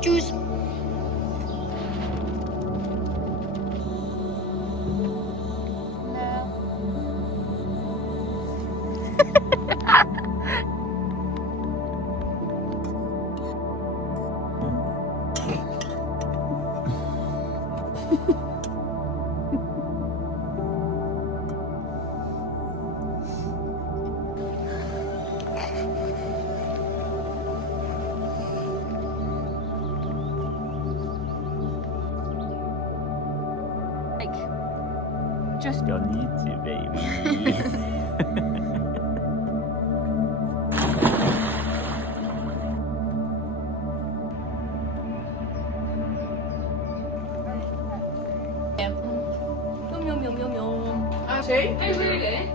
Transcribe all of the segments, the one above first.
Juice. Just You'll need to, baby. Ah, sí? Oh, really?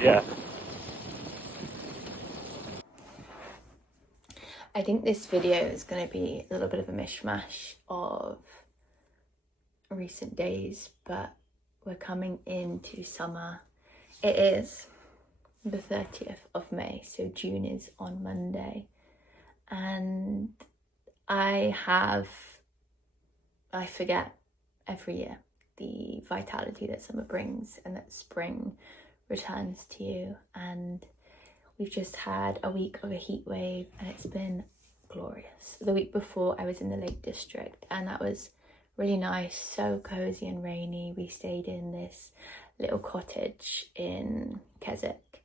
Yeah. I think this video is going to be a little bit of a mishmash of recent days, but we're coming into summer. It is the 30th of May, so June is on Monday, and I forget every year the vitality that summer brings and that spring returns to you. And we've just had a week of a heat wave and it's been glorious. The week before I was in the Lake District and that was really nice, so cozy and rainy. We stayed in this little cottage in Keswick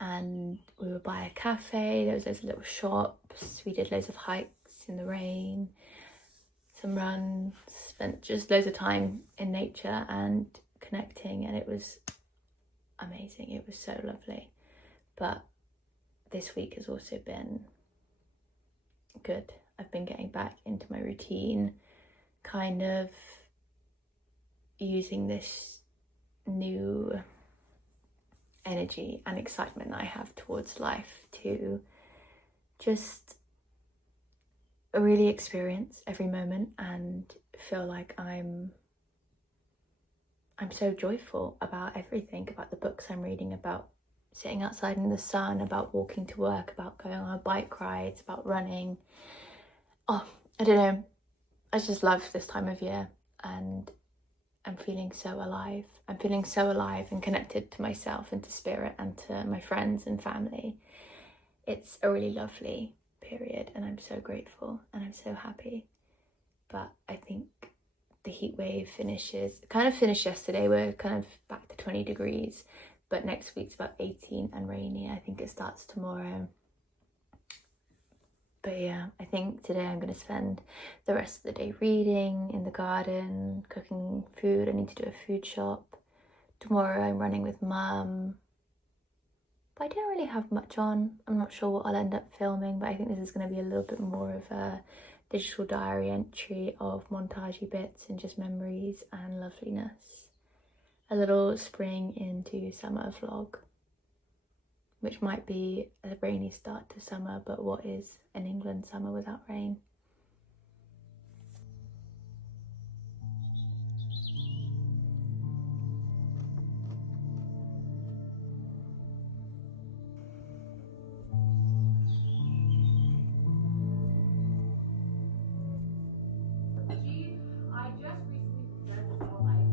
and we were by a cafe. There was loads of little shops. We did loads of hikes in the rain, some runs, spent just loads of time in nature and connecting, and it was amazing. It was so lovely. But this week has also been good. I've been getting back into my routine, kind of using this new energy and excitement I have towards life to just really experience every moment and feel like I'm so joyful about everything, about the books I'm reading, about sitting outside in the sun, about walking to work, about going on bike rides, about running. Oh, I don't know. I just love this time of year and I'm feeling so alive. I'm feeling so alive and connected to myself and to spirit and to my friends and family. It's a really lovely period and I'm so grateful and I'm so happy. But I think the heat wave finished yesterday. We're kind of back to 20 degrees, but next week's about 18 and rainy. I think it starts tomorrow. But yeah, I think today I'm going to spend the rest of the day reading in the garden, cooking food. I need to do a food shop. Tomorrow I'm running with Mum. But I don't really have much on. I'm not sure what I'll end up filming, but I think this is going to be a little bit more of a digital diary entry of montagey bits and just memories and loveliness. A little spring into summer vlog, which might be a rainy start to summer, but what is an England summer without rain? I just recently read this all life.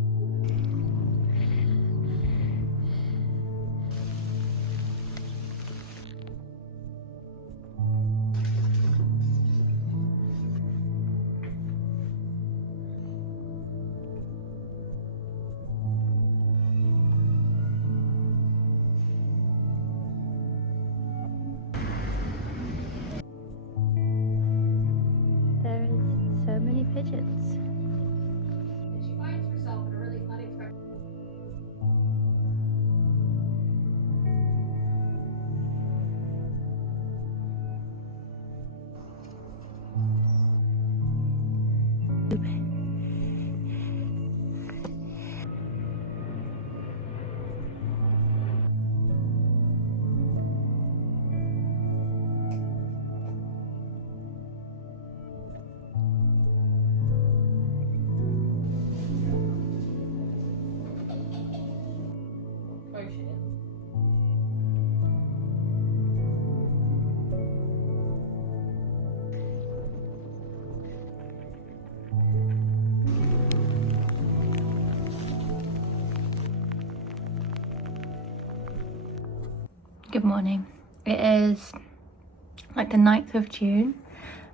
pigeons. And she finds herself in a really unexpected. Good morning. It is like the 9th of June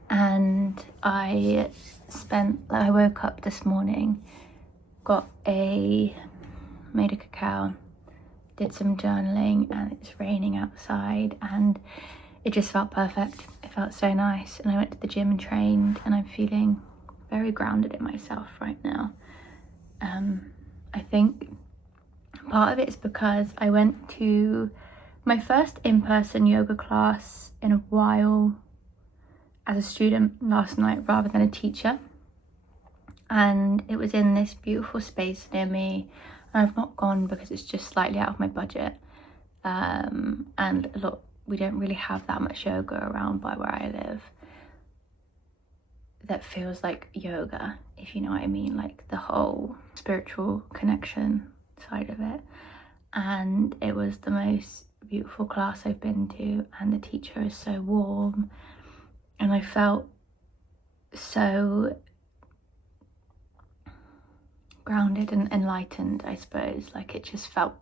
and I woke up this morning, made a cacao, did some journaling, and it's raining outside and it just felt perfect. It felt so nice, and I went to the gym and trained, and I'm feeling very grounded in myself right now. I think part of it is because I went to my first in-person yoga class in a while as a student last night rather than a teacher, and it was in this beautiful space near me. I've not gone because it's just slightly out of my budget, and we don't really have that much yoga around by where I live that feels like yoga, if you know what I mean, like the whole spiritual connection side of it. And it was the most beautiful class I've been to, and the teacher is so warm, and I felt so grounded and enlightened, I suppose. Like, it just felt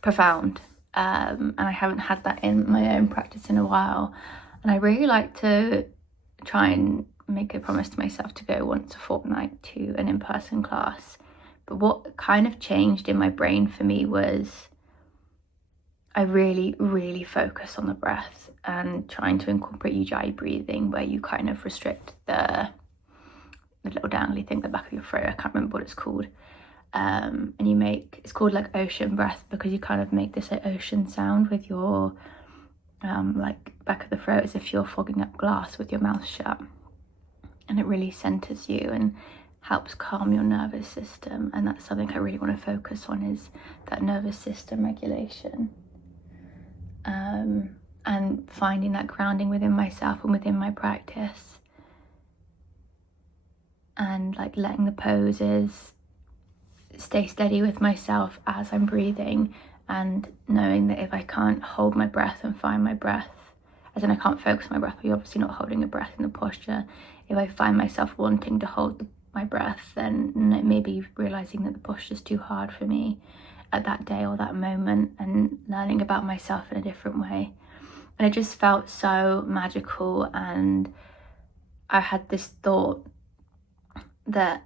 profound, and I haven't had that in my own practice in a while, and I really like to try and make a promise to myself to go once a fortnight to an in-person class. But what kind of changed in my brain for me was I really focus on the breath and trying to incorporate ujjayi breathing, where you kind of restrict the little dangly thing at the back of your throat. I can't remember what it's called. And it's called like ocean breath, because you kind of make this like ocean sound with your like back of the throat, as if you're fogging up glass with your mouth shut. And it really centers you and helps calm your nervous system, and that's something I really want to focus on, is that nervous system regulation, and finding that grounding within myself and within my practice, and like letting the poses stay steady with myself as I'm breathing, and knowing that if I can't hold my breath and find my breath, as in I can't focus on my breath, you're obviously not holding a breath in the posture. If I find myself wanting to hold my breath, then maybe realizing that the posture is too hard for me at that day or that moment, and learning about myself in a different way. And it just felt so magical, and I had this thought that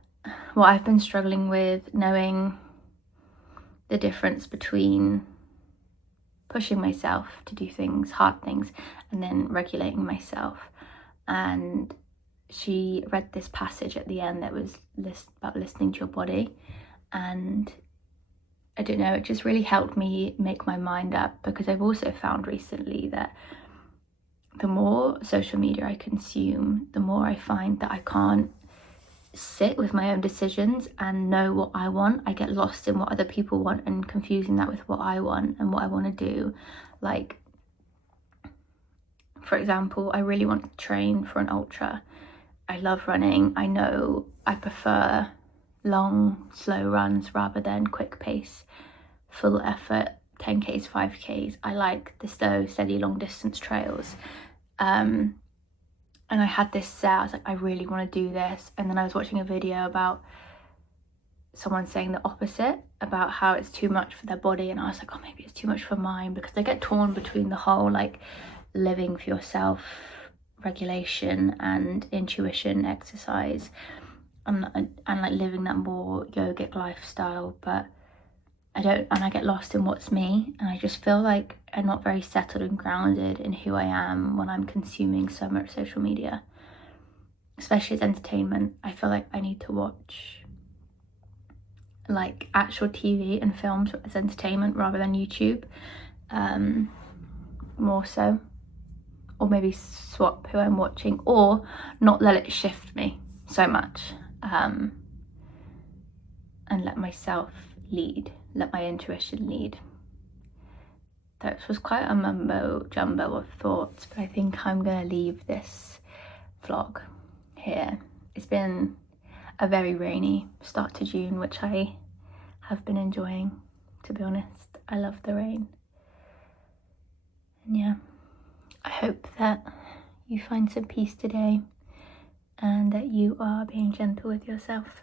what I've been struggling with, knowing the difference between pushing myself to do things, hard things, and then regulating myself. And she read this passage at the end that was about listening to your body, and I don't know, it just really helped me make my mind up, because I've also found recently that the more social media I consume, the more I find that I can't sit with my own decisions and know what I want. I get lost in what other people want and confusing that with what I want and what I want to do. Like, for example, I really want to train for an ultra. I love running. I know I prefer long, slow runs rather than quick pace, full effort 10Ks, 5Ks. I like the slow, steady, long distance trails. And I had this set, I was like, I really want to do this. And then I was watching a video about someone saying the opposite, about how it's too much for their body. And I was like, oh, maybe it's too much for mine, because I get torn between the whole like living for yourself regulation and intuition exercise, and like living that more yogic lifestyle. But I get lost in what's me, and I just feel like I'm not very settled and grounded in who I am when I'm consuming so much social media. especially as entertainment. I feel like I need to watch like actual TV and films as entertainment rather than YouTube, more so, or maybe swap who I'm watching, or not let it shift me so much, and let myself lead, let my intuition lead. That was quite a mumbo jumbo of thoughts, but I think I'm gonna leave this vlog here. It's been a very rainy start to June, which I have been enjoying, to be honest. I love the rain. And yeah, I hope that you find some peace today and that you are being gentle with yourself.